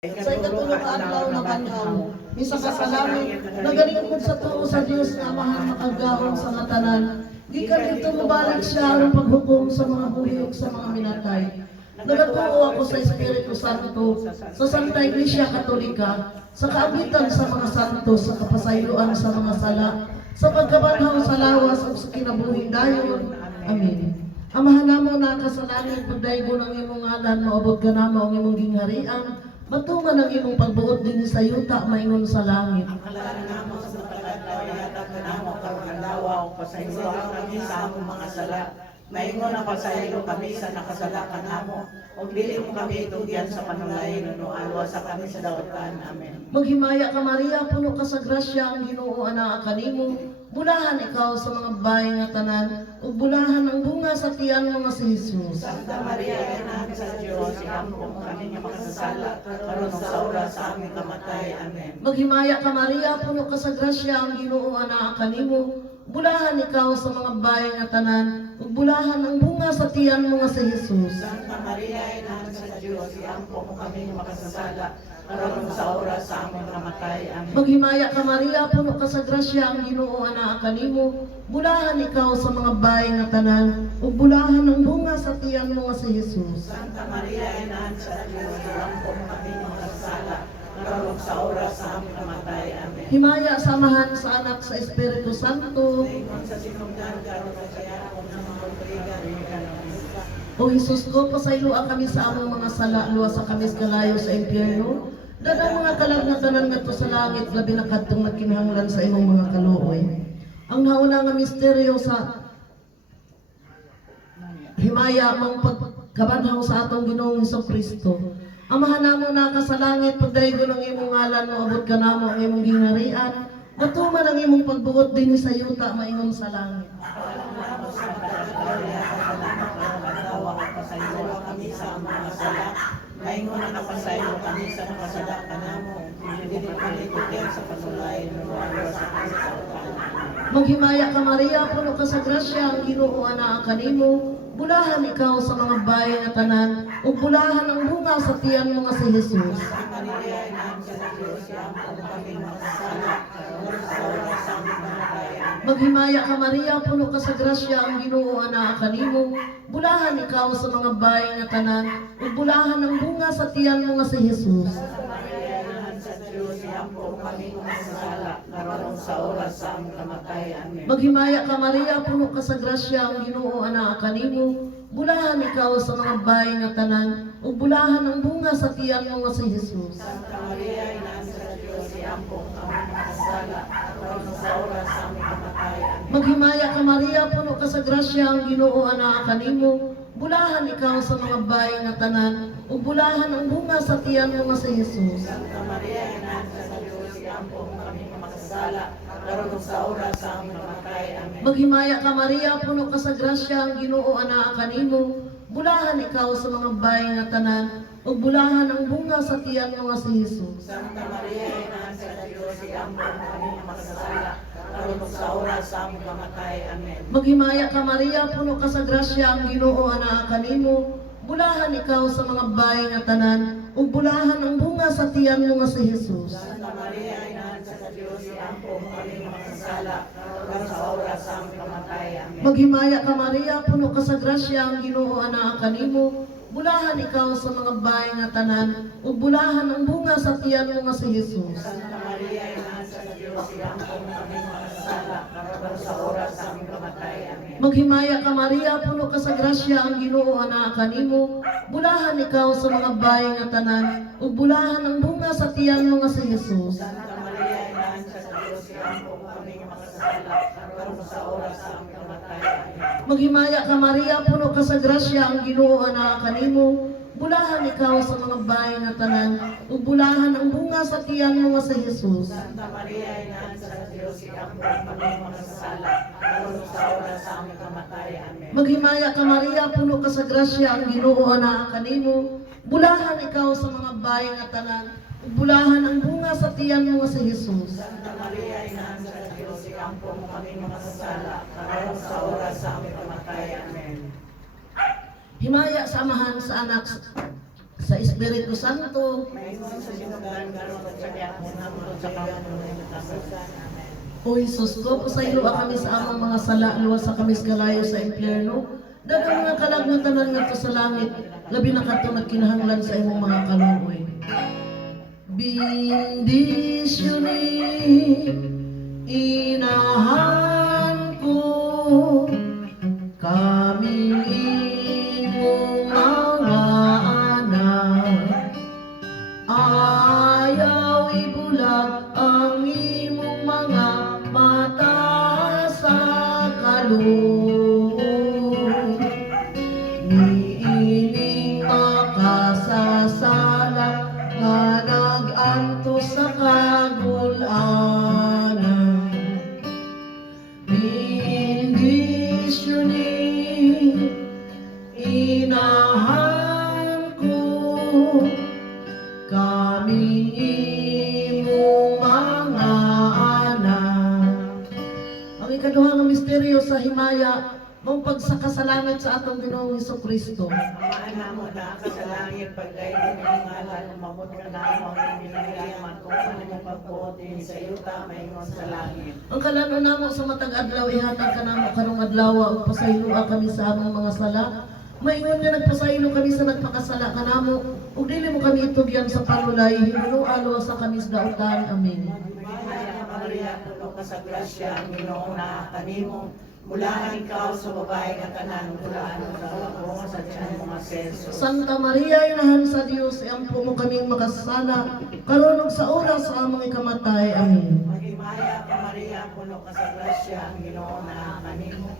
Sa ikatulong adlaw na banhaw, isa ka sa langit, nagalingkod sa tuo sa Dios nga Amahang makagahom sa nga tanan. Gikan dito mobalik siya aron paghukom sa mga buhig sa mga minatay. Nagatuo ako sa Espiritu Santo, sa Santa Iglesia Katolika, sa kaabitan sa mga santo, sa kapasayloan sa mga sala, sa pagkabanhaw sa lawas ug sa kinabuhing dayon. Amen. Amahan namo na ka sa langit, pagdaygo ng imong ngalan, maabot ka namo ang imong gingharian. Matungan ang imong pagbuot din sa yuta maingon sa langit. Ang kalaran namo sa pagkadlaw yata kanamo karong adlaw pasaylo kami sa among mga sala. Maingon na pasaylo kami sa nakasala kanamo. Ug dili mo kami itugyan sa panulay no alwa sa kami sa dawatan. Amen. Maghimaya ka Maria, puno ka sa grasya, ang Ginoo anaa kanimo. Bulahan ikaw sa mga babae nga tanan, ug bulahan ang bunga sa tiyan mo nga si Jesus. Santa Maria, Ina sa Dios, iampo kami nga makasasala karon sa oras sa aming kamatay. Amen. Maghimaya ka Maria, puno ka sa grasya, ang Ginoo anaa kanimo. Bulahan ikaw sa mga babae nga tanan, ug bulahan ang bunga sa tiyan mo nga si Jesus. Santa Maria, Ina sa Dios, iampo kami nga makasasala karon sa oras sa aming kamatay. Amen. Maghimaya ka Maria, puno ka sa grasya, ang Ginoo anaa kanimo. Bulahan ikaw sa mga babae nga tanan, ug bulahan ang bunga sa tiyan mo nga si Jesus. Santa Maria, Ina sa Dios, iampo kami nga makasasala karon sa oras sa aming kamatay. Amen. Himaya samahan sa anak sa Espiritu Santo. Ingon sa sinugdan karon sa sayapon ng mga tuigan. O Jesus ko, pasayloa kami sa among mga sala, luwa sa kamis kalayo sa impyerno. Dada mga kalagnatanan nga to sa langit, labi na kadtong nagkinahanglan sa imong mga kaluoy. Ang nauna nga misteryo sa himaya mong pagkabanhaw sa atong Ginoong Hesukristo. Amahan namo na ka sa langit, pagdaygo ng imong ngalan, maabot ka namo ang imong gingharian. Matuman ang imong pagbuot din sa yuta, maingon sa langit. Pasaylo kami sa mga sala. Maingon na napasaylo kami sa nakasala kanamo. Dili kami tugyan sa panulay no alwa sa kami sa dawatan. Maghimaya ka Maria, puno ka sa grasya, ang Ginoo anaa kanimo. Bulahan ikaw sa mga babae nga tanan, ug bulahan ang bunga sa tiyan mo nga si Jesus. Santa Maria, Ina sa Dios, iampo kami makasasala karon sa oras sa aming kamatay. Amen. Maghimaya ka Maria, puno ka sa grasya, ang Ginoo anaa kanimo. Bulahan ikaw sa mga babae nga tanan, ug bulahan ang bunga sa tiyan mo nga si Jesus. Santa Maria, Ina sa Dios, iampo kami makasasala karon sa oras sa aming kamatay. Amen. Maghimaya ka Maria, puno ka sa grasya, ang Ginoo anaa kanimo. Bulahan ikaw sa mga babae nga tanan, ug bulahan ang bunga sa tiyan mo nga si Jesus. Santa Maria, Ina sa Dios, iampo kami makasasala karon sa oras sa aming kamatay. Amen. Maghimaya ka Maria, puno ka sa grasya, ang Ginoo anaa kanimo. Bulahan ikaw sa mga babae nga tanan, ug bulahan ang bunga sa tiyan mo nga si Jesus. Santa Maria, Ina sa Dios, iampo kami makasasala karon sa oras sa aming kamatay. Amen. Maghimaya ka Maria, puno ka sa grasya, ang Ginoo anaa kanimo. Bulahan ikaw sa mga babae nga tanan, ug bulahan ang bunga sa tiyan mo nga si Jesus. Santa Maria, Ina sa Dios, iampo kami makasasala karon sa oras sa aming kamatay. Amen. Maghimaya ka Maria, puno ka sa grasya, ang Ginoo anaa kanimo. Bulahan ikaw sa mga babae nga tanan, ug bulahan ang bunga sa tiyan mo nga si Jesus. Santa Maria, Ina sa Dios, iampo kami makasasala karon sa oras sa aming kamatay. Amen. Maghimaya ka Maria, puno ka sa grasya, ang Ginoo anaa kanimo. Bulahan ikaw sa mga babae nga tanan, ug bulahan ang bunga sa tiyan mo nga si Jesus. Santa Maria, Ina sa Dios, iampo kami makasasala karon sa oras sa aming kamatay. Amen. Maghimaya ka Maria, puno ka sa grasya, ang Ginoo anaa kanimo. Bulahan ikaw sa mga babae nga tanan, ug bulahan ang bunga sa tiyan mo nga si Jesus. Santa Maria, Ina sa Dios, iampo kami makasasala karon sa oras sa aming kamatay. Amen. Maghimaya ka Maria, puno ka sa grasya, ang Ginoo anaa kanimo. Bulahan ikaw sa mga babae nga tanan, ug bulahan ang bunga sa tiyan mo nga si Jesus. Santa Maria, Ina sa Dios, iampo kami makasasala karon sa oras sa aming kamatay. Amen. Maghimaya ka Maria, puno ka sa grasya, ang Ginoo anaa kanimo. Bulahan ikaw sa mga babae nga tanan, ug bulahan ang bunga sa tiyan mo nga si Jesus. Santa Maria, Ina sa Dios, iampo kami makasasala karon sa oras sa aming kamatay. Amen. Himaya samahan sa anak sa Espiritu Santo, Maingon sa sinugdan karon ug sa gyapon hangtod sa kamatayon. O Jesus ko, pasaylo kami sa amang mga sala, luwas sa kami kalayo sa impyerno. Dagang mga kalagnatanan nga sa langit, labi na kato nagkinahanglan sa imong mga kaluoy. Bindisyonin, inahan ko, kaming imong mga anak. Ayaw ibulag ang imong mga mata sa kaloob. Niining makasasala nga nag-antos sa kagulanan. Bindisyonin, inahan ko, kaming imong mga anak. Ang ikaduha nga misteryo sa himaya, mong pagsakasalangit sa atong Ginoong Hesukristo. Amaan namo na ka sa langit pagkay ngalan umabot ka namo ang ginahiliman kung ano mo pagbuot din sa yuta maingon sa langit. Ang kalano namo sa matag adlaw ihatag ka namo karong adlaw ug pasayloa kami sa among mga sala. Maingon nga nagpasaylo kami sa nagpakasala kanamo ug dili mo kami itugyan sa panulay hinualo sa kami sa dautan. Amen. Maria Maria puno ka sa grasya ang Ginoo na kanimo. Mula ikaw sa babae nga tanan mula sa bunga sa tiyan mga Jesus. Santa Maria, inahan sa Dios, iampo mo kaming makasala, karon ug sa oras sa among ikamatay. Amen. Maghimaya ka Maria, puno ka sa grasya, ang Ginoo na kanimo.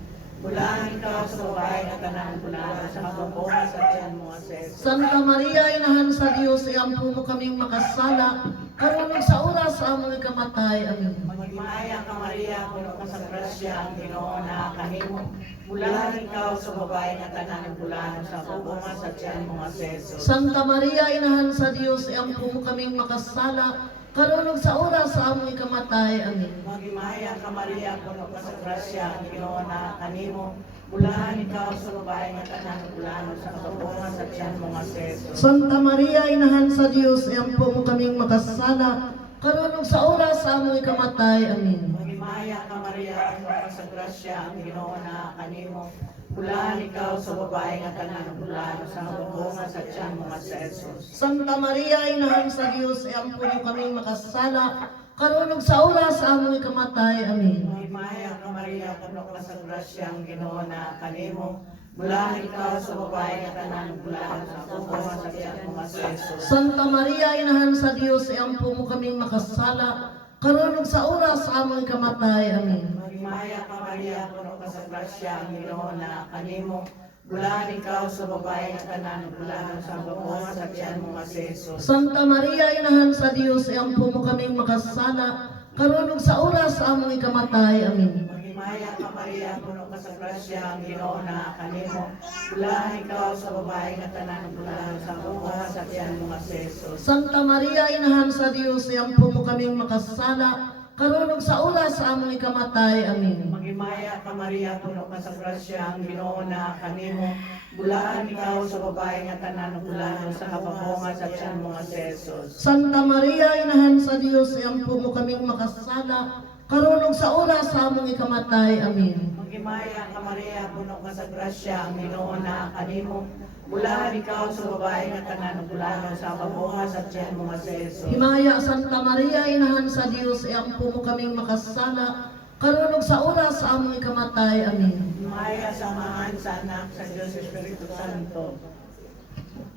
Mula ikaw sa babae nga tanan mula sa bunga sa tiyan mga Jesus. Santa Maria, inahan sa Dios, iampo mo kaming makasala, karon ug sa oras sa among ikamatay. Amen. Maghimaya ka Maria, puno ka sa grasya, ang Ginoo na kanimo. Mula ikaw sa babae nga tanan mula sa bunga sa tiyan mga Jesus. Santa Maria, inahan sa Dios, iampo mo kaming makasala, karon ug sa oras sa among ikamatay. Amen. Maghimaya ka Maria, puno ka sa grasya, ang Ginoo na kanimo. Mula ikaw sa babae nga tanan mula sa bunga sa tiyan mga Jesus. Santa Maria, inahan sa Dios, iampo mo kaming makasala, karon ug sa oras sa among ikamatay. Amen. Maghimaya ka Maria, puno ka sa grasya, ang Ginoo na kanimo. Mula ikaw sa babae nga tanan mula sa bunga sa tiyan mga Jesus. Santa Maria, inahan sa Dios, iampo mo kaming makasala, karon ug sa oras sa among ikamatay. Amen. Maghimaya ka Maria, puno ka sa grasya, ang Ginoo na kanimo. Mula ikaw sa babae nga tanan mula sa bunga sa tiyan mga Jesus. Santa Maria, inahan sa Dios, iampo mo kaming makasala, karon ug sa oras sa among ikamatay. Amen. Maghimaya ka Maria, puno ka sa grasya, ang Ginoo na kanimo. Mula ikaw sa babae nga tanan mula sa bunga sa tiyan mga Jesus. Santa Maria, inahan sa Dios, iampo mo kaming makasala, karon ug sa oras sa among ikamatay. Amen. Maghimaya ka Maria, puno ka sa grasya, ang Ginoo na kanimo. Mula ikaw sa babae nga tanan mula sa bunga sa tiyan mga Jesus. Santa Maria, inahan sa Dios, iampo mo kaming makasala, karon ug sa oras sa among ikamatay. Amen. Maghimaya ka Maria, puno ka sa grasya, ang Ginoo na kanimo. Mula ikaw sa babae nga tanan mula sa bunga sa tiyan mga Jesus. Santa Maria, inahan sa Dios, iampo mo kaming makasala, karon ug sa oras sa among ikamatay. Amen. Maghimaya ka Maria, puno ka sa grasya, ang Ginoo na kanimo. Mula ikaw sa babae nga tanan mula sa bunga sa tiyan mga Jesus. Himaya Santa Maria, inahan sa Dios, iampo mo kaming makasala, karon ug sa oras sa among ikamatay. Amen. Maya samahan sa anak sa Diyos Espiritu Santo.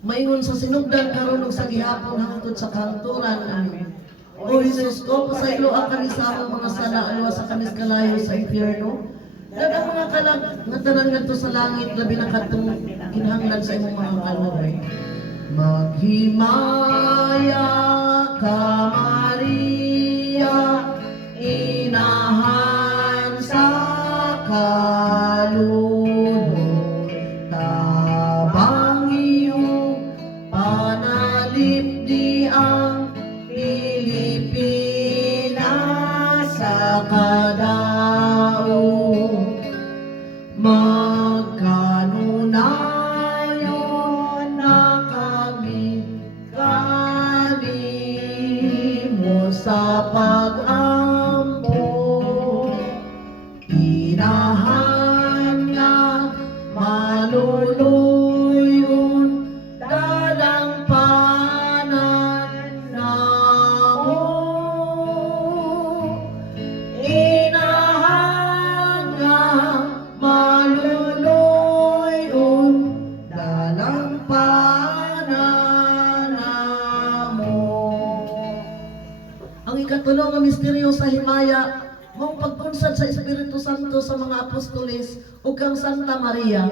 Maingon sa sinugdan karon ug sa gihapon hangtod sa kanturan. Amen. O Jesus ko, pasaylo ang kami sa among mga sala, alwa sa kami kalayo sa impyerno. Dagang mga kalag nga tanan ngadto sa langit, labi na kadtong kinahanglan sa imong mga kaluoy. Maghimaya ka Maria, inahan sa kaluluoy, tabang iyong panalipdi ang Pilipinas sa kadaog. Magkanunayon na kami sa pag-ampo, inahan nga maluluyon dalang panan namo. Inahan nga maluluyon dalang panan namo. Ang ikatulo nga misteryo sa himaya, mong pagkunsad sa Espiritu Santo sa mga apostoles ug kang Santa Maria.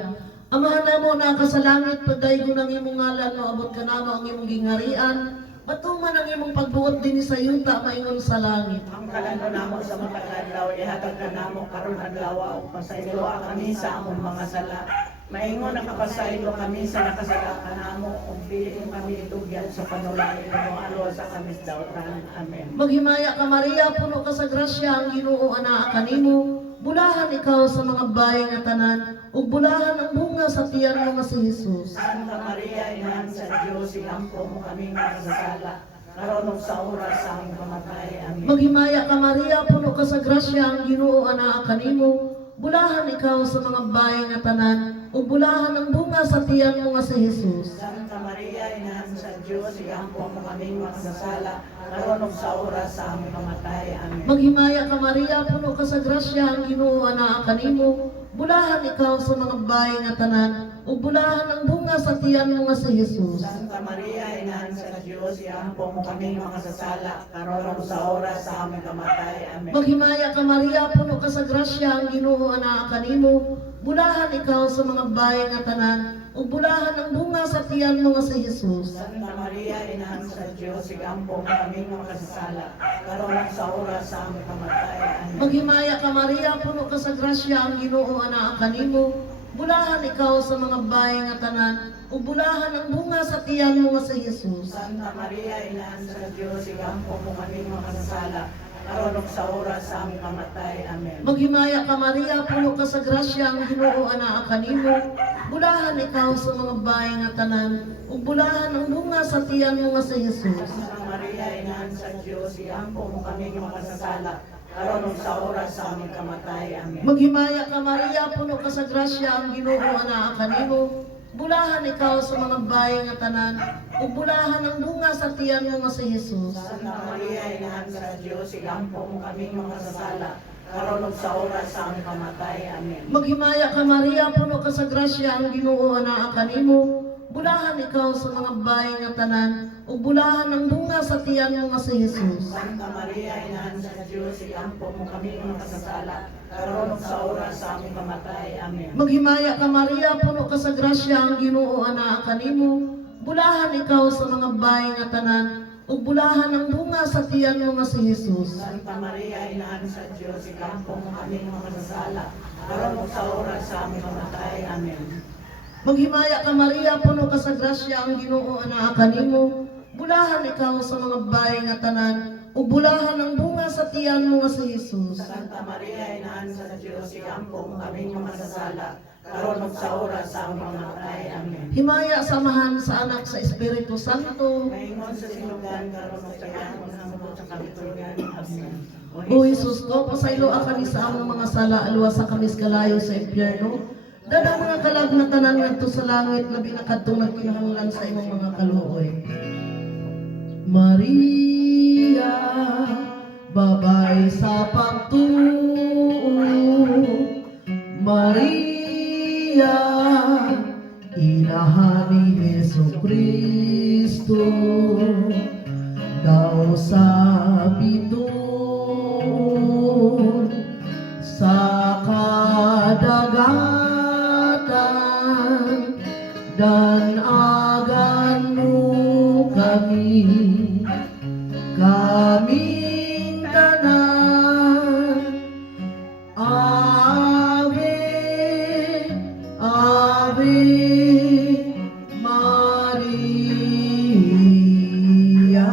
Amahan namo na ka sa langit, pagdaygo ng imong ngalan, maabot ka namo ang imong gingarian, matuman ang imong pagbuot din sa yuta maingon sa langit. Ang kalano namo sa matag adlaw ihatag ka namo karon adlaw ug pasayloa kami sa among mga sala. Maingon nakapasaylo kami sa nakasala kanamo ug dili kami itugyan sa panulay mo alwa sa kami dawtan. Amen. Maghimaya ka Maria, puno ka sa grasya, ang Ginoo anaa kanimo. Bulahan ikaw sa mga bayi nga tanan, ug bulahan ang bunga sa tiyan mo nga si Jesus. Santa Maria, Inahan sa Diyos, ilampo mo kami masasala, karon ug sa oras sa aming pamatay. Amen. Maghimaya ka Maria, puno ka sa grasya, ang Ginoo anaa kanimo. Bulahan ikaw sa mga bayi nga tanan, ug bulahan ang bunga sa tiyan mo nga si Jesus. Santa Maria, Inahan sa Diyos, ilampo mo kami masasala, karon ug sa oras sa aming pamatay. Amen. Maghimaya ka Maria, puno ka sa grasya, ang Ginoo anaa kanimo. Bulahan ikaw sa mga bayi nga tanan, ug bulahan ang bunga sa tiyan mo nga si Jesus. Santa Maria, Inahan sa Diyos, ilampo mo kami makasasala, karon ug sa oras sa aming kamatay. Amen. Maghimaya ka Maria, puno ka sa grasya, ang Ginoo anaa kanimo. Bulahan ikaw sa mga bayi nga tanan, ug bulahan ang bunga sa tiyan mo nga si Jesus. Santa Maria, Inahan sa Diyos, ilampo mo kami makasasala, karon ug sa oras sa aming kamatay. Amen. Maghimaya ka Maria, puno ka sa grasya, ang Ginoo anaa kanimo. Bulahan ikaw sa mga bayi nga tanan, ug bulahan ang bunga sa tiyan mo nga si Jesus. Santa Maria, Inahan sa Diyos, ilampo mo kami makasasala, karon ug sa oras sa aming kamatay. Amen. Maghimaya ka Maria, puno ka sa grasya, ang Ginoo anaa kanimo. Bulahan ikaw sa mga bayi nga tanan, ug bulahan ang bunga sa tiyan mo nga si Jesus. Santa Maria, Inahan sa Diyos, ilampo mo kami makasasala, karon ug sa oras sa aming kamatay. Amen. Maghimaya ka Maria, puno ka sa grasya, ang Ginoo anaa kanimo. Bulahan ikaw sa mga bayi nga tanan, ug bulahan ang bunga sa tiyan mo nga si Jesus. Santa Maria, Inahan sa Diyos, ilampo mo kami makasasala, karon ug sa oras sa aming kamatay. Amen. Maghimaya ka Maria, puno ka sa grasya, ang Ginoo anaa kanimo. Bulahan ikaw sa mga bayi nga tanan, ug bulahan ang bunga sa tiyan mo nga si Jesus. Santa Maria, Inahan sa Diyos, ilampo mo kami makasasala, karon ug sa oras sa aming kamatay. Amen. Maghimaya ka Maria, puno ka sa grasya, ang Ginoo anaa kanimo. Bulahan ikaw sa mga bayi nga tanan, ug bulahan ang bunga sa tiyan mo nga si Jesus. Santa Maria, Inahan sa Diyos, ilampo mo kami makasasala, karon ug sa oras sa aming kamatay. Amen. Maghimaya ka Maria, puno ka sa grasya, ang Ginoo anaa kanimo. Bulahan ikaw sa mga bayi nga tanan, ug bulahan ang bunga sa tiyan mo nga si Jesus. Santa Maria, Inahan sa Diyos, ilampo mo kami makasasala, karon ug sa oras sa aming kamatay. Amen. Himaya samahan sa anak sa Espiritu Santo. Maingon sa sinugan, karon ug sa yakon hangtod sa kabitugan. Amen. O Jesus ko, pasaylo kami sa among mga sala, alwa sa kamis kalayo sa impyerno. Dada mga kalag na tanan ngadto sa langit, labi na kadtong nagkinahanglan sa imong mga kaluoy. Maria, babay sa pagtuo. Maria, inahan ni Jesucristo. Daw sa bituon sa kadagatan, dan agan mo kaming tanan. Ave, Ave Maria.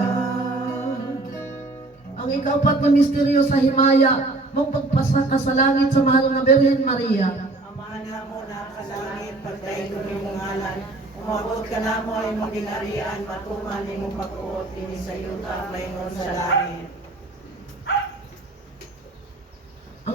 Ang ikaapat na misteryo sa himaya, mong pagpasa ka sa langit sa mahal nga Birhen Maria. Amahan nga mo na kasalangit, pagdaig ko yung ngalan, umabot ka na mo ay magingarian, matuman ni mong pag-uot, ini sa yuta, maingon sa langit.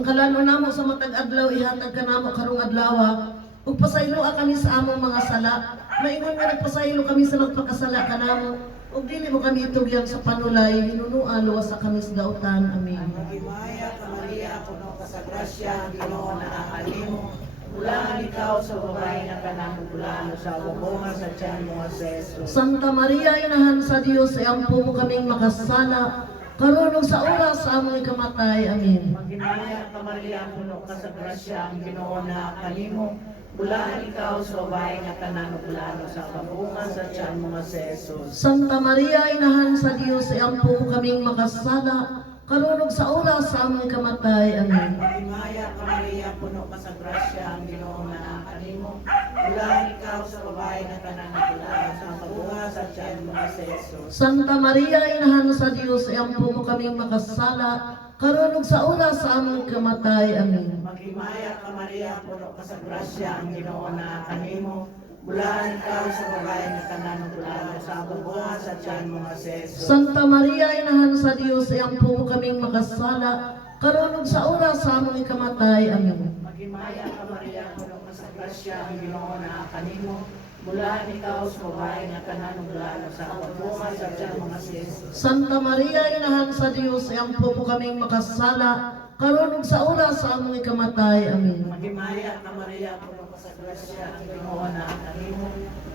Ang kalano namo sa matag adlaw ihatag kanamo karong adlaw. Ug pasaylo kami sa among mga sala. Maingon nga nagpasaylo kami sa nagpakasala kanamo. Ug dili mo kami itugyan sa panulay, hinunuan luwas sa kami sa dautan. Amen. Magimaya ka Maria, puno ka sa grasya, ang Ginoo naakanimo. Bulaan ikaw sa babae na kanang bulaan sa bubunga sa tiyan mo sa Jesus. Santa Maria, inahan sa Dios, iampo mo kaming makasala, karunong sa oras sa among ikamatay. Amen. Magimaya ka Maria, puno ka sa grasya, ang Ginoo naakanimo. Bulaan ikaw sa babae na kanang bulaan sa bubunga sa tiyan mo sa Jesus. Santa Maria, inahan sa Dios, iampo mo kaming makasala, karunong sa oras sa among ikamatay. Amen. Magimaya ka Maria, puno ka sa grasya, ang Ginoo naakanimo. Bulaan ikaw sa babae na kanang bulaan sa bubunga sa tiyan mo sa Jesus. Santa Maria, inahan sa Dios, iampo mo kaming makasala, karunong sa oras sa among ikamatay. Amen. Magimaya ka Maria, puno ka sa grasya, ang Ginoo naakanimo. Bulaan ikaw sa babae na kanang bulaan sa bubunga sa tiyan mo sa Jesus. Santa Maria, inahan sa Dios, iampo mo kaming makasala, karunong sa oras sa among ikamatay. Amen. Magimaya ka Maria, puno ka sa grasya, ang Ginoo naakanimo. Bulaan ikaw sa babae na kanang bulaan sa bubunga sa tiyan mo sa Jesus. Santa Maria, inahan sa Dios, iampo mo kaming makasala, karunong sa oras sa among ikamatay. Amen. Magimaya ka Maria, puno ka sa grasya, ang Ginoo naakanimo.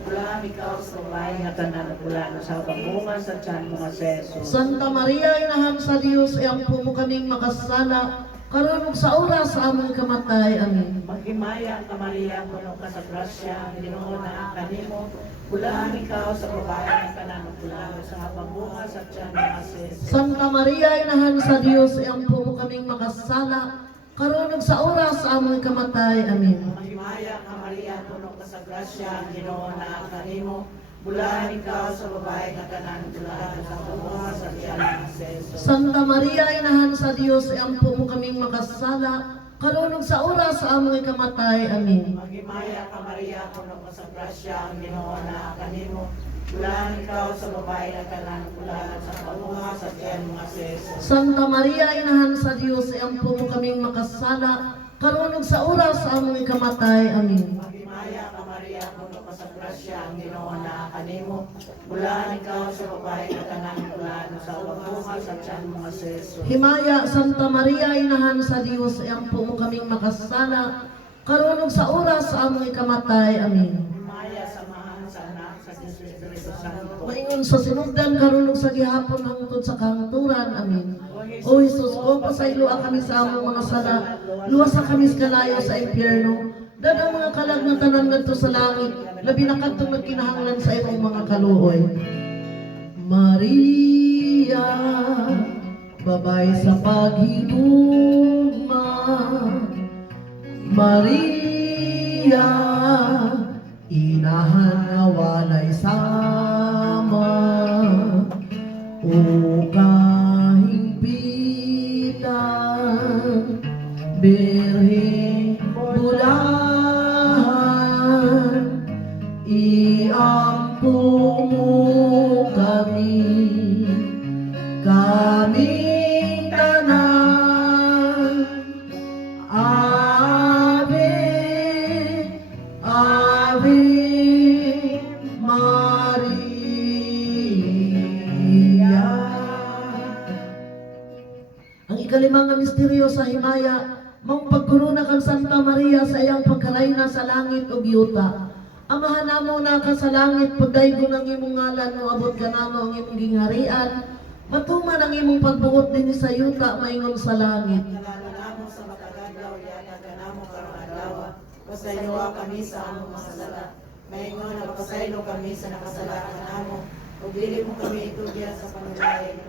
Bulaan ikaw sa babae na kanang bulaan sa bubunga sa tiyan mo sa Jesus. Santa Maria, inahan sa Dios, iampo mo kaming makasala, karunong sa oras sa among ikamatay. Amen. Maghimaya ka Maria, puno ka sa grasya, ang Ginoo naakanimo. Bulaan ikaw sa babae na kanang bulaan sa bubunga sa tiyan mo sa Jesus. Santa Maria, inahan sa Dios, iampo mo kaming makasala, karunong sa oras sa among ikamatay. Amen. Maghimaya ka Maria, puno ka sa grasya, ang Ginoo naakanimo. Bulaan ikaw sa babae na kanang bulaan sa bubunga sa tiyan mo sa Jesus. Santa Maria, inahan sa Dios, iampo mo kaming makasala, karunong sa oras sa among ikamatay. Amen. Maghimaya ka Maria, puno ka sa grasya, ang Ginoo naakanimo. Bulaan ikaw sa babae na kanang bulaan sa bubunga sa tiyan mo sa Jesus. Santa Maria, inahan sa Dios, iampo mo kaming makasala, karunong sa oras sa among ikamatay. Amen. Maghimaya ka Maria, puno ka sa grasya, ang Ginoo naakanimo. Bulaan ikaw sa babae na kanang bulaan sa bubunga sa tiyan mo sa Jesus. Himaya, Santa Maria, inahan sa Dios, iampo mo kaming makasala, karunong sa oras sa among ikamatay. Amen. Himaya samahan sa anak sa Espiritu Santo. Maingon sa sinugdan, karunong sa gihapon hangtod sa kahangturan. Amen. O Jesus, ko pasaylo kami sa among mga sala, luwas sa kami sa kalayo sa impyerno, dan ang mga kalag na tanan ngadto sa langit, labi na kadtong nagkinahanglan sa imong mga kaluoy. Maria, babay sa paghigugma. Maria, inahan nga walay sama. O kahigpitan, Birheng bulahan, iampo mo kaming tanan. Ave, Ave Maria. Ang ikalimang nga misteryo sa himaya, mong pagkuruna kang Santa Maria sa iyang pagkarayna sa langit ug yuta. Amahan namo na ka sa langit, pagdaygon ang imong ngalan, no abot ka namo ang imong gingharian. Matuman ang imong pagbuot din sa yuta, maingon sa langit. Nalala namo sa matagadaw, yata ka namo karong adlaw. Pasayloa kami sa among mga sala. Maingon na pasaylo kami sa nakasala ka namo. Ug dili mo kami itugyan sa panulay.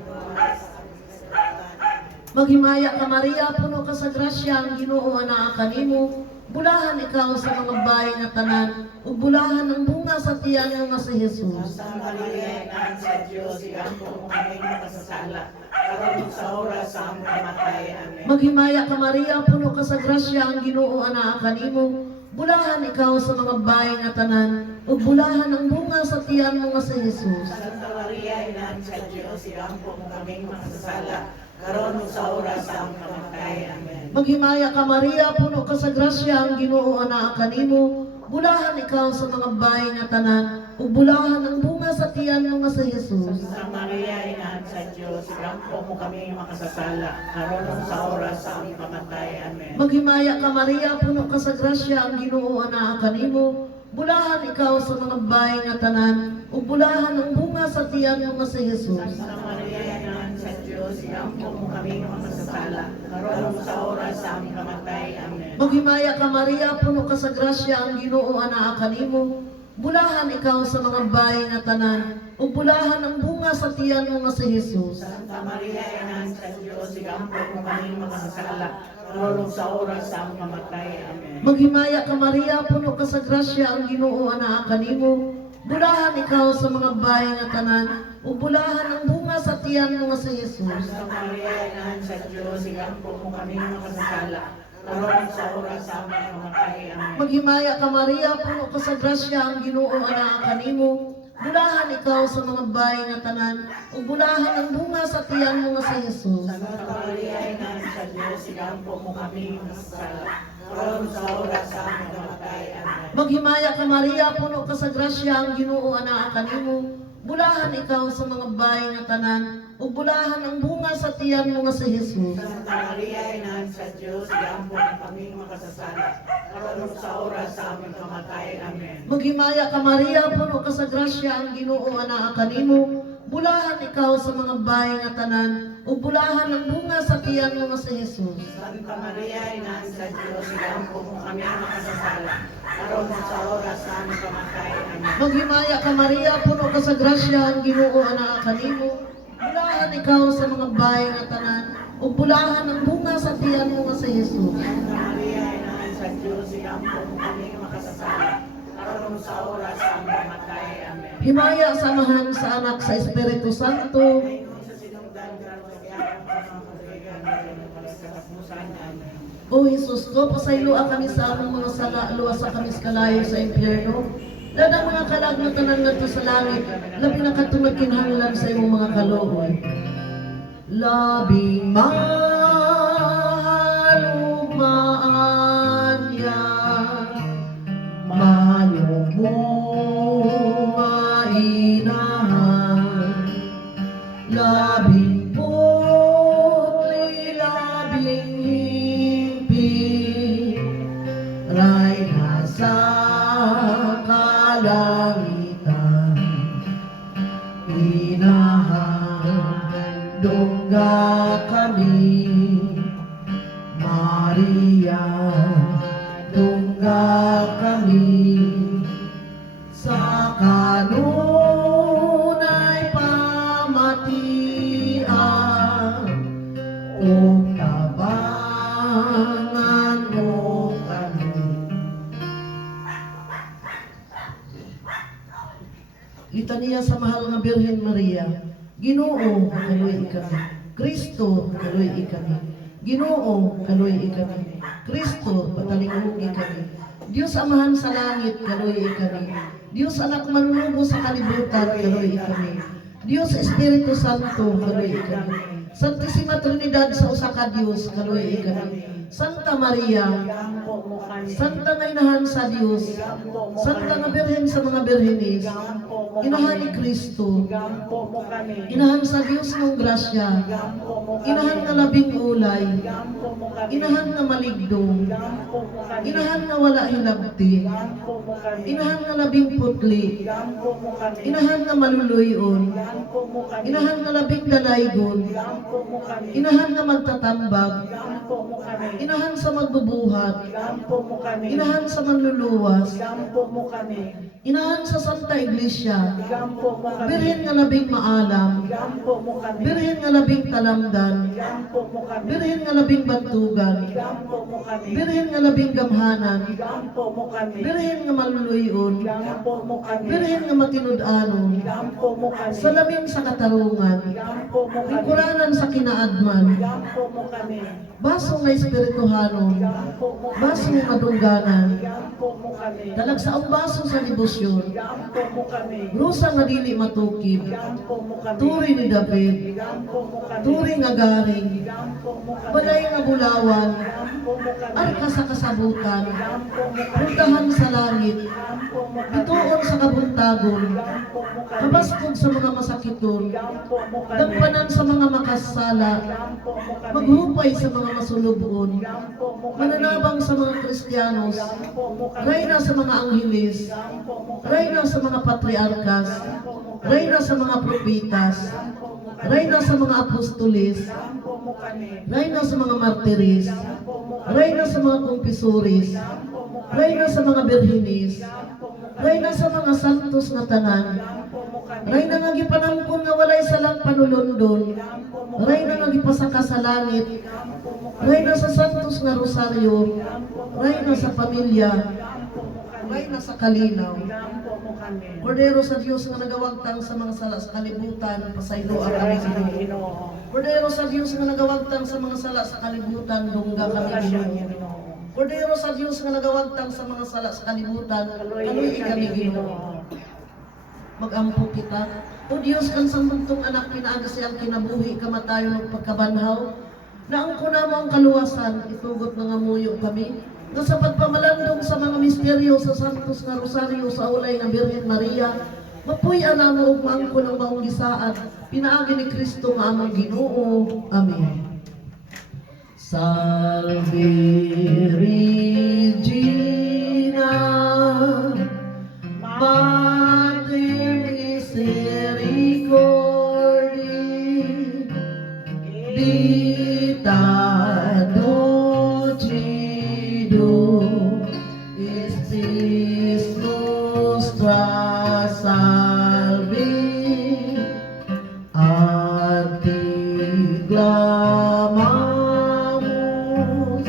Maghimaya ka Maria, puno ka sa grasya, ang Ginoo anaa kanimo. Bulahan ikaw sa mga bahay nga tanan, ug bulahan ang bunga sa tiyan nga si Jesus. Santa Maria, Ina sa Diyos, iampo mo kami makasasala. Karong sa oras sa among kamatay. Amen. Maghimaya ka Maria, puno ka sa grasya, ang Ginoo anaa kanimo. Bulahan ikaw sa mga bahay nga tanan, ug bulahan ang bunga sa tiyan mo nga si Jesus. Santa Maria, Ina sa Diyos, iampo mo kaming makasasala, karon ug sa oras sa among kamatay. Amen. Maghimaya ka Maria, puno ka sa grasya, ang Ginoo anaa kanimo. Bulahan ikaw sa mga bahay nga tanan, ug bulahan ang bunga sa tiyan mo nga si Jesus. Santa Maria, Ina sa Diyos, iampo mo kaming makasasala, karon ug sa oras sa among kamatay. Amen. Maghimaya ka Maria, puno ka sa grasya, ang Ginoo anaa kanimo. Bulahan ikaw sa mga bahay nga tanan, ug bulahan ang bunga sa tiyan mo nga si Jesus. Santa Maria, Ina sa Diyos, iampo mo kaming makasasala, karon ug sa oras sa among kamatay. Amen. Maghimaya ka Maria, puno ka sa grasya, ang Ginoo anaa kanimo. Bulahan ikaw sa mga bahay nga tanan, ug bulahan ang bunga sa tiyan mo nga si Jesus. Santa Maria, Ina sa Diyos, iampo mo kaming makasasala, karon ug sa oras sa among kamatay. Amen. Maghimaya ka Maria, puno ka sa grasya, ang Ginoo anaa kanimo. Bulahan ikaw sa mga bahay nga tanan, ug bulahan ang bunga sa tiyan mo nga si Jesus. Santa Maria, Ina sa Diyos, iampo mo kaming makasasala, karon ug sa oras sa among kamatay. Amen. Maghimaya ka Maria, puno ka sa grasya, ang Ginoo anaa kanimo. Bulahan ikaw sa mga bahay nga tanan, ug bulahan ang bunga sa tiyan mo nga si Jesus. Santa Maria, Ina sa Diyos, iampo mo kaming makasasala, karon ug sa oras sa among kamatay. Amen. Maghimaya ka Maria, puno ka sa grasya, ang Ginoo anaa kanimo. Bulahan ikaw sa mga bahay nga tanan, ug bulahan ang bunga sa tiyan mo nga si Jesus. Santa Maria, Ina sa Diyos, iampo mo kaming makasasala, karon ug sa oras sa among kamatay. Amen. Maghimaya ka Maria, puno ka sa grasya, ang Ginoo anaa kanimo. Bulahan ikaw sa mga bahay nga tanan, ug bulahan ang bunga sa tiyan mo nga si Jesus. Santa Maria, Ina sa Diyos, iampo mo kaming makasasala, karon ug sa oras sa among kamatay. Amen. Maghimaya ka Maria, puno ka sa grasya, ang Ginoo anaa kanimo. Bulahan ikaw sa mga bahay nga tanan, ug bulahan ang bunga sa tiyan mo nga si Jesus. Santa Maria, Ina sa Diyos, iampo mo kaming makasasala, karon ug sa oras sa among kamatay. Amen. Himaya samahan sa Anak sa Espiritu Santo. Ngayon sa sinugdan, karon sa biyaya ng mga kaibigan, natin sa katapusan. Amen. O Jesus ko, pasaylua kami sa among mga sala, luwas sa kami sa kalayo sa impyerno. Dadang mga kalag na tanan ngadto sa langit, labi na katulad kinahanglan sa imong mga kaluoy. Labing mahal ug maanya, mahal mo mainahan. Labing putli, labing himpi, ray nasa kalangitan. Inahandungga kami, Maria, dungga kami, sa kanunay pamatian, o tabangan mo kami. Litania sa mahal nga Birhen Maria. Ginoo, kaluy kami. Kristo, kaluy kami. Ginoo, kaluy kami. Kristo, patalingugi kami. Diyos Amahan sa langit, kaluy kami. Diyos Anak manlulubo sa kalibutan, kaluy kami. Diyos Espiritu Santo, kaluy kami. Santissima Trinidad sa usa ka Dios, kaluy kami. Santa Maria, Iampo mo kami. Santa nga inahan sa Dios, Iampo mo Santa nga kami. Birhen sa mga birhenis, Iampo mo inahan ni kami. Kristo, Iampo mo kami. inahan sa Dios ng grasya, Iampo mo kami. inahan nga labing ulay, Iampo mo kami. inahan nga maligdong, Iampo mo kami. inahan nga wala hilabti, Iampo mo kami. inahan nga labing putli, Iampo mo kami. inahan nga maluluyon, Iampo mo kami. inahan nga labing dalaygon, Iampo mo kami. inahan nga magtatambag, Iampo mo kami. inahan sa magbubuhat, Iampo mo kami. inahan sa manluluwas, Iampo mo kami. inahan sa Santa Iglesia, Iampo mo kami. Birhen nga labing maalam, Iampo mo kami. Birhen nga labing talamdan, Iampo mo kami. Birhen nga labing bantugan, Iampo mo kami. Birhen nga labing gamhanan, Iampo mo kami. Birhen nga maluluyon, Iampo mo kami. Birhen nga matinud-anon, Iampo mo kami. sa labing sa katarungan, Iampo mo kami. lingkuranan sa kinaadman, Iampo mo kami. baso nga Espiritu espirituhanon, Iampo mo baso kami. madungganan, Iampo mo kami. talagsaong baso sa debosyon, Iampo mo kami. rusa nga dili matukib, Iampo mo kami. turi ni David, Iampo mo kami. turi nga garing, Iampo mo kami. balay nga bulawan, Iampo mo kami. arka sa kasabutan, Iampo mo kami. puntahan sa langit, Iampo mo kami. bituon sa kabuntagon, Iampo mo kami. kabaskog sa mga masakiton, Iampo mo kami. dagpanan sa mga makasala, Iampo mo kami. maghupay sa mga masulubon, Iampo mo kami. mananabang sa mga Kristiyanos, Iampo mo kami. rayna sa mga angheles, Iampo mo kami. rayna sa mga patriarkas, Iampo mo kami. rayna sa mga propitas, Iampo mo kami. rayna sa mga apostolis, Iampo mo kami. rayna sa mga martiris, Iampo mo kami. rayna sa mga kumpisoris, Iampo mo kami. rayna sa mga birhinis, Iampo mo kami. rayna sa mga santos nga tanan, Iampo mo kami. rayna nga gipanangkon nga walay salang panulundon, Iampo mo rayna nga gipasaka sa langit, Iampo mo kami. rayna sa santos nga rosaryo, Iampo mo rayna sa pamilya, Iampo mo kami. rayna sa kalinaw. Iampo mo kami. Kordero sa Diyos nga nagawagtang sa mga sala sa kalibutan, pasaylo ang kami Sirain ng Ginoo. Ginoo. Kordero sa Diyos nga nagawagtang sa mga sala sa kalibutan, dungga kami Bukas yan, Ginoo. Ginoo. Kordero sa Diyos nga nagawagtang sa mga sala sa kalibutan, Kaluoy kaluoy kami kami, Ginoo. Ginoo. Magampo kita. O Diyos kan sa mundong anak pinaaga siyang kinabuhi kamatayon ng pagkabanhaw, na ang kuna mo ang kaluwasan, itugot nga muyo kami, nga sa pagpamalandong sa mga misteryo sa Santos nga Rosario sa ulay ng Birhen Maria, mapuy-an na mo ug maangko ng maong gisaan, pinaagi ni Kristo nga among Ginoo. Amen. Salve Regina, Mater Misericordiae, Vita Dulcido, Estis nostra salve, a ti clamamus,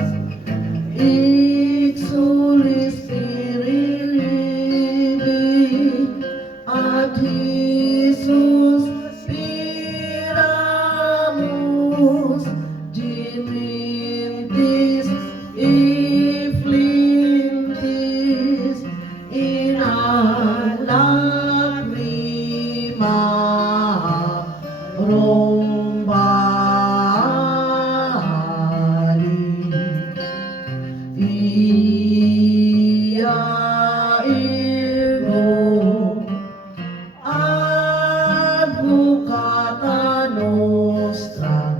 exulis Spiribi, ad Jesus spiramus, gemintis efflintis, in a lacrima rombali. Via ego advocata nostra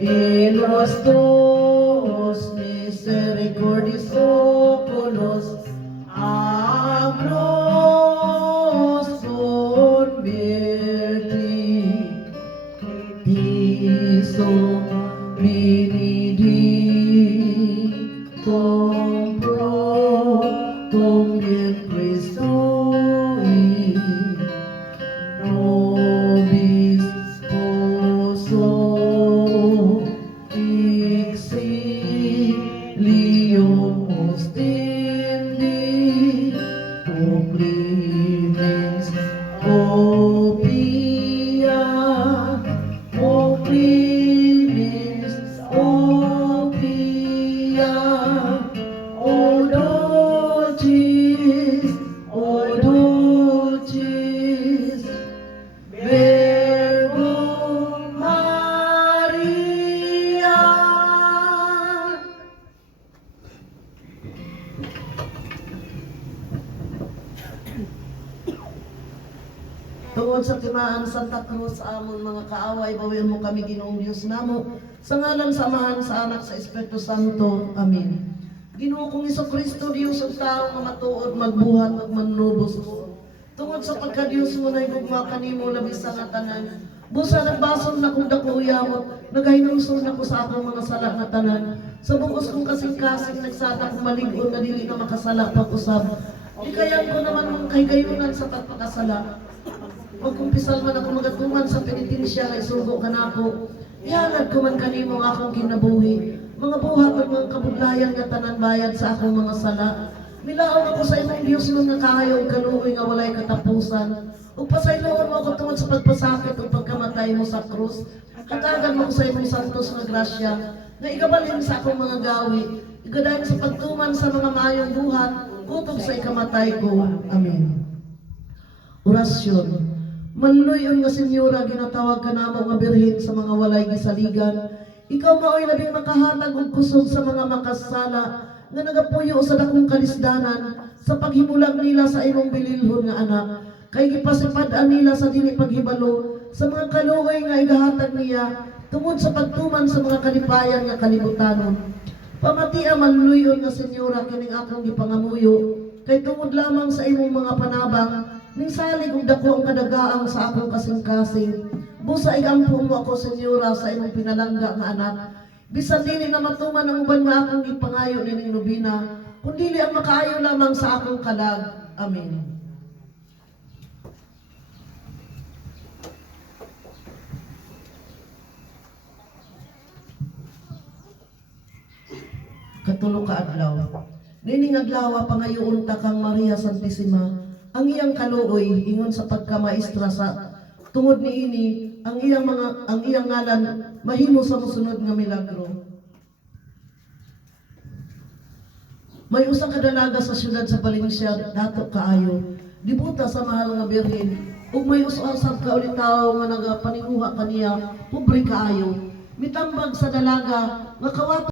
e nostros misericordis oculos agnos converti. Piso benedictum pro in Christo nobis poso exilium ostendi opprimens opia opprimens opia o dulcis Virgo Maria. Tungod sa timaan Santa Cruz sa amon mga kaaway, bawian mo kami Ginoong Diyos namo. Sa ngalan sa Amahan, sa Anak, sa Espiritu Santo. Amen. Ginoo kong Kristo, Diyos ang tao nga matuod, magbuhat, ug manlubos mo. Tungod sa pagka-Diyos mo na igugma kanimo labis sa nga tanan. Busa nagbason na kong dakuyamot, nagahinausol na ko sa akong mga sala nga tanan. Sa bukos kong kasing-kasing nagsata kong malig-on na dili na makasala pag-usab. Di kaya ko naman mong kaygayunan sa pagpakasala. Magkumpisal man ako magatuman sa penitensya nga isugo ka na ako. Ihalad ko man kanimo ang akong kinabuhi. Mga buhat at mga kabudlayan nga tanan bayad sa akong mga sala. Milaong ako sa imong Diyos nga kahayo ug kaluoy nga walay katapusan. Ug pasayloon mo ako tungod sa pagpasakit ug pagkamatay mo sa krus. Katagan mo ko sa imong santos nga grasya. nga igabalin sa akong mga gawi, igadayon sa pagtuman sa mga maayong buhat, kutob sa ikamatay ko. Amen. Orasyon. Manluyon nga Senyora, ginatawag ka namo nga birhen sa mga walay gisaligan. Ikaw maoy labing makahatag og kusog sa mga makasala nga nagapuyo sa dakong kalisdanan sa paghimulag nila sa imong bililhon nga anak. Kay gipasipad-an nila sa dili paghibalo sa mga kaluoy nga igahatag niya tungod sa pagtuman sa mga kalipayan nga kalibutanon. Pamatia manluyon nga Senyora kining akong gipangamuyo kay tungod lamang sa imong mga panabang minsalig og dako ang kadagaang sa akong kasing-kasing. Busa igampo mo ako Senyora sa imong pinalangga nga anak. Bisan dili na matuman ang uban nga akong gipangayo nining nobina, kundi ang makaayo lamang sa akong kalag. Amen. Katulo ka adlaw. Nining adlaw pangayoon ta kang Maria Santissima, ang iyang kaluoy ingon sa pagkamaestra sa tungod niini ang iyang ngalan mahimo sa mosunod nga milagro. May usa ka dalaga sa syudad sa Valencia dato kaayo, dibuta sa mahal nga birhen, ug may usa-usab ka ulit tao nga nagapaninguha kaniya, pobre kaayo. Mitambag sa dalaga nga kawato